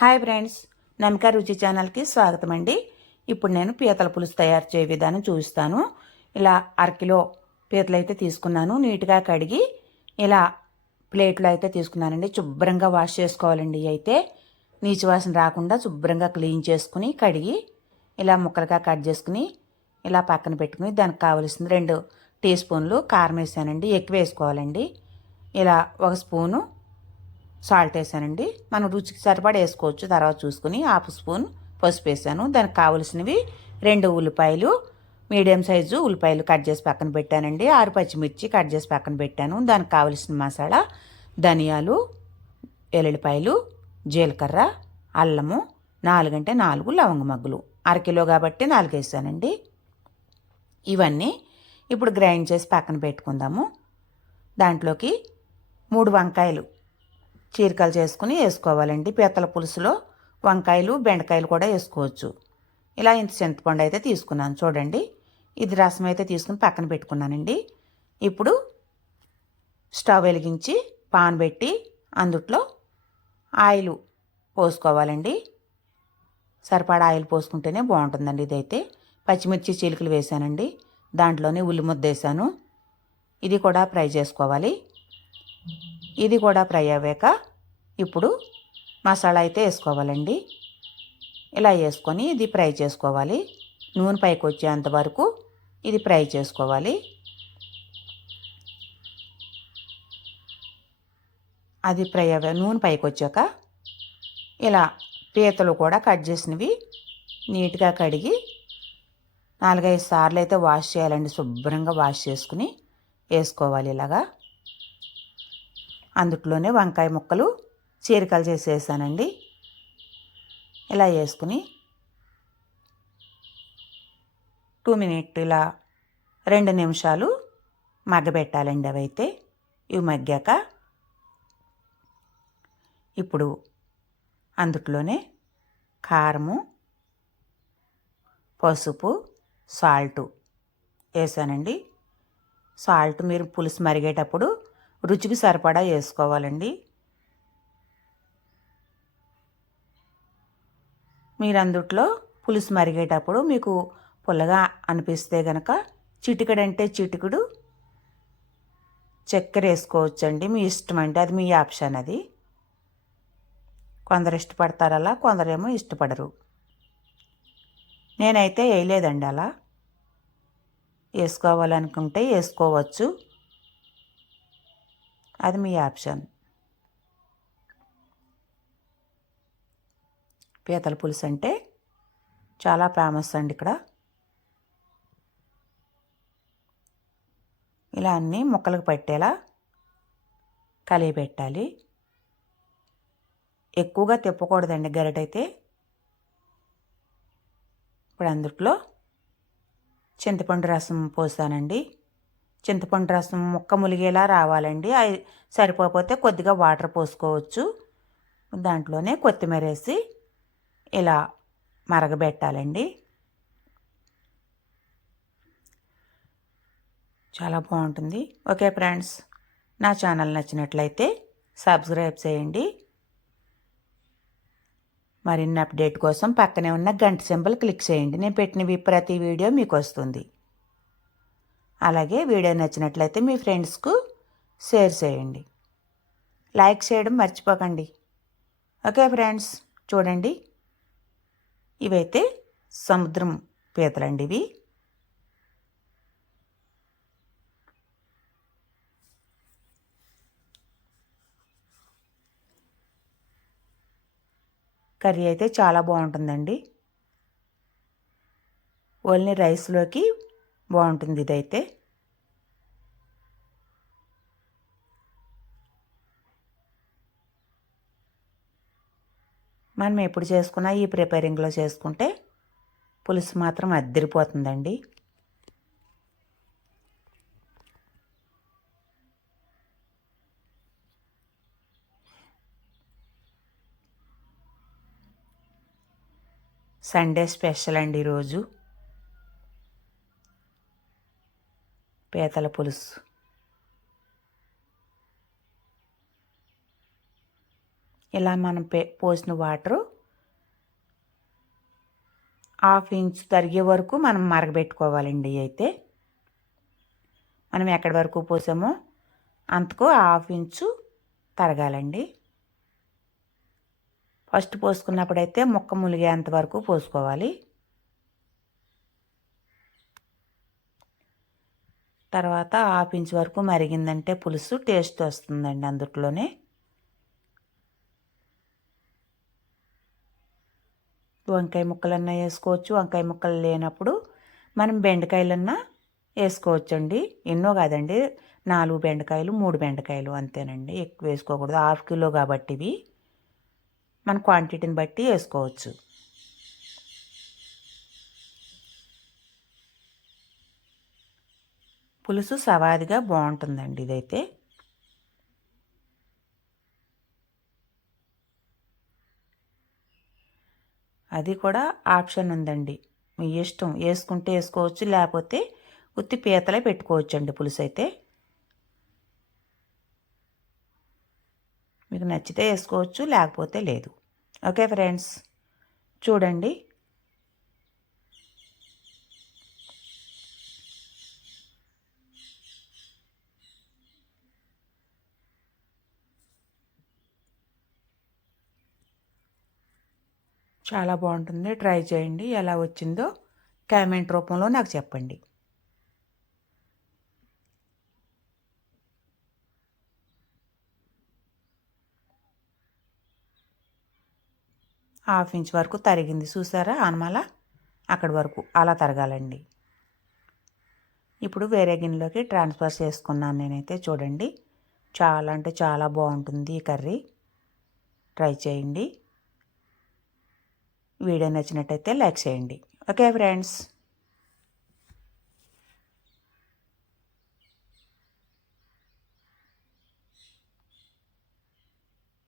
Hi friends, నమిక రుచి ఛానల్కి స్వాగతం అండి. ఇప్పుడు నేను పీతల పులుసు తయారు చేయ విధానం చూపిస్తాను. ఇలా అరకిలో పీతలు అయితే తీసుకున్నాను. నీట్గా కడిగి ఇలా ప్లేట్లో అయితే తీసుకున్నానండి. శుభ్రంగా వాష్ చేసుకోవాలండి. అయితే నీచు వాసన రాకుండా శుభ్రంగా క్లీన్ చేసుకుని కడిగి ఇలా ముక్కలుగా కట్ చేసుకుని ఇలా పక్కన పెట్టుకుని దానికి కావలసిన 2 టీ స్పూన్లు కారం వేసానండి. ఎక్కువ వేసుకోవాలండి. ఇలా 1 స్పూను సాల్ట్ వేసానండి. మనం రుచికి సరిపడా వేసుకోవచ్చు, తర్వాత చూసుకుని 1/2 స్పూన్ పసుపు వేసాను. దానికి కావలసినవి 2 ఉల్లిపాయలు, మీడియం సైజు ఉల్లిపాయలు కట్ చేసి పక్కన పెట్టానండి. 6 పచ్చిమిర్చి కట్ చేసి పక్కన పెట్టాను. దానికి కావలసిన మసాలా ధనియాలు, ఎల్లుల్లిపాయలు, జీలకర్ర, అల్లము 4 అంటే 4 లవంగ మగ్గులు. అరకిలో కాబట్టి 4 వేసానండి. ఇవన్నీ ఇప్పుడు గ్రైండ్ చేసి పక్కన పెట్టుకుందాము. దాంట్లోకి 3 వంకాయలు చీరికలు చేసుకుని వేసుకోవాలండి. పీతల పులుసులో వంకాయలు, బెండకాయలు కూడా వేసుకోవచ్చు. ఇలా ఇంత చింతపండు అయితే తీసుకున్నాను చూడండి. ఇది రసం అయితే తీసుకుని పక్కన పెట్టుకున్నానండి. ఇప్పుడు స్టవ్ వెలిగించి పాన్ పెట్టి అందుట్లో ఆయిల్ పోసుకోవాలండి. సరిపడా ఆయిల్ పోసుకుంటేనే బాగుంటుందండి. ఇదైతే పచ్చిమిర్చి చీలికలు వేసానండి. దాంట్లోనే ఉల్లి ముద్ద వేసాను. ఇది కూడా ఫ్రై చేసుకోవాలి. ఇది కూడా ఫ్రై అయ్యాక ఇప్పుడు మసాలా అయితే వేసుకోవాలండి. ఇలా వేసుకొని ఇది ఫ్రై చేసుకోవాలి. నూనె పైకి వచ్చేంత వరకు ఇది ఫ్రై చేసుకోవాలి. అది ఫ్రై అవ్వ నూనె పైకి వచ్చాక ఇలా పీతలు కూడా కట్ చేసినవి నీట్గా కడిగి 4-5 సార్లు అయితే వాష్ చేయాలండి. శుభ్రంగా వాష్ చేసుకుని వేసుకోవాలి. ఇలాగా అందుట్లోనే వంకాయ ముక్కలు చీరికలు చేసి వేసానండి. ఇలా వేసుకుని 2 మినిట్ ఇలా 2 నిమిషాలు మగ్గబెట్టాలండి. అవైతే ఇవి మగ్గాక ఇప్పుడు అందుట్లోనే కారము, పసుపు, సాల్టు వేసానండి. సాల్ట్ మీరు పులుసు మరిగేటప్పుడు రుచికి సరిపడా వేసుకోవాలండి. మీరు అందుట్లో పులుసు మరిగేటప్పుడు మీకు పుల్లగా అనిపిస్తే కనుక చిటికెడంటే చిటికెడు చక్కెర వేసుకోవచ్చండి. మీ ఇష్టం అండి, అది మీ ఆప్షన్. అది కొందరు ఇష్టపడతారు అలా, కొందరేమో ఇష్టపడరు. నేనైతే వేయలేదండి. అలా వేసుకోవాలనుకుంటే వేసుకోవచ్చు, అది మీ ఆప్షన్. పీతల పులుసు అంటే చాలా ఫేమస్ అండి ఇక్కడ. ఇలా అన్నీ ముక్కలకు పట్టేలా కలిగి పెట్టాలి. ఎక్కువగా తిప్పకూడదండి గరిటైతే. ఇప్పుడు అందుట్లో చింతపండు రసం పోసానండి. చింతపండు రసం ముక్క ములిగేలా రావాలండి. అది సరిపోతే కొద్దిగా వాటర్ పోసుకోవచ్చు. దాంట్లోనే కొత్తిమీర వేసి ఇలా మరగబెట్టాలండి. చాలా బాగుంటుంది. ఓకే ఫ్రెండ్స్, నా ఛానల్ నచ్చినట్లయితే సబ్స్క్రైబ్ చేయండి. మరిన్ని అప్డేట్ కోసం పక్కనే ఉన్న గంట సింబల్ క్లిక్ చేయండి. నేను పెట్టినవి ప్రతి వీడియో మీకు వస్తుంది. అలాగే వీడియో నచ్చినట్లయితే మీ ఫ్రెండ్స్కు షేర్ చేయండి. లైక్ చేయడం మర్చిపోకండి. ఓకే ఫ్రెండ్స్, చూడండి, ఇవైతే సముద్రం పీతలండి. ఇవి కర్రీ అయితే చాలా బాగుంటుందండి. ఓన్లీ రైస్లోకి బాగుంటుంది ఇదైతే. మనం ఎప్పుడు చేసుకున్నా ఈ ప్రిపేరింగ్లో చేసుకుంటే పులుసు మాత్రం అద్దరిపోతుందండి. సండే స్పెషల్ అండి ఈరోజు పీతల పులుసు. ఇలా మనం పోసిన వాటరు 1/2 ఇంచ్ తరిగే వరకు మనం మరగబెట్టుకోవాలండి. అయితే మనం ఎక్కడి వరకు పోసామో అంతకు 1/2 ఇంచు తరగాలండి. ఫస్ట్ పోసుకున్నప్పుడైతే ముక్క ములిగేంత వరకు పోసుకోవాలి. తర్వాత 1/2 ఇంచ్ వరకు మరిగిందంటే పులుసు టేస్ట్ వస్తుందండి అందులోనే. వంకాయ ముక్కలన్నా వేసుకోవచ్చు. వంకాయ ముక్కలు లేనప్పుడు మనం బెండకాయలన్నా వేసుకోవచ్చండి. ఎన్నో కాదండి, 4 బెండకాయలు 3 బెండకాయలు అంతేనండి. ఎక్కువ వేసుకోకూడదు. 1/2 కిలో కాబట్టి ఇవి మన క్వాంటిటీని బట్టి వేసుకోవచ్చు. పులుసు సవాదిగా బాగుంటుందండి ఇదైతే. అది కూడా ఆప్షన్ ఉందండి, మీ ఇష్టం. వేసుకుంటే వేసుకోవచ్చు, లేకపోతే ఉత్తి పీతలే పెట్టుకోవచ్చండి పులుసు అయితే. మీకు నచ్చితే వేసుకోవచ్చు, లేకపోతే లేదు. ఓకే ఫ్రెండ్స్, చూడండి. చాలా బాగుంటుంది, ట్రై చేయండి. ఎలా వచ్చిందో కామెంట్ రూపంలో నాకు చెప్పండి. హాఫ్ ఇంచ్ వరకు తరిగింది చూసారా ఆనమాల, అక్కడి వరకు అలా తరగాలండి. ఇప్పుడు వేరే గిన్నెలోకి ట్రాన్స్ఫర్ చేసుకున్నాను నేనైతే. చూడండి, చాలా అంటే చాలా బాగుంటుంది ఈ కర్రీ. ట్రై చేయండి. వీడియో నచ్చినట్టయితే లైక్ చేయండి. Okay friends.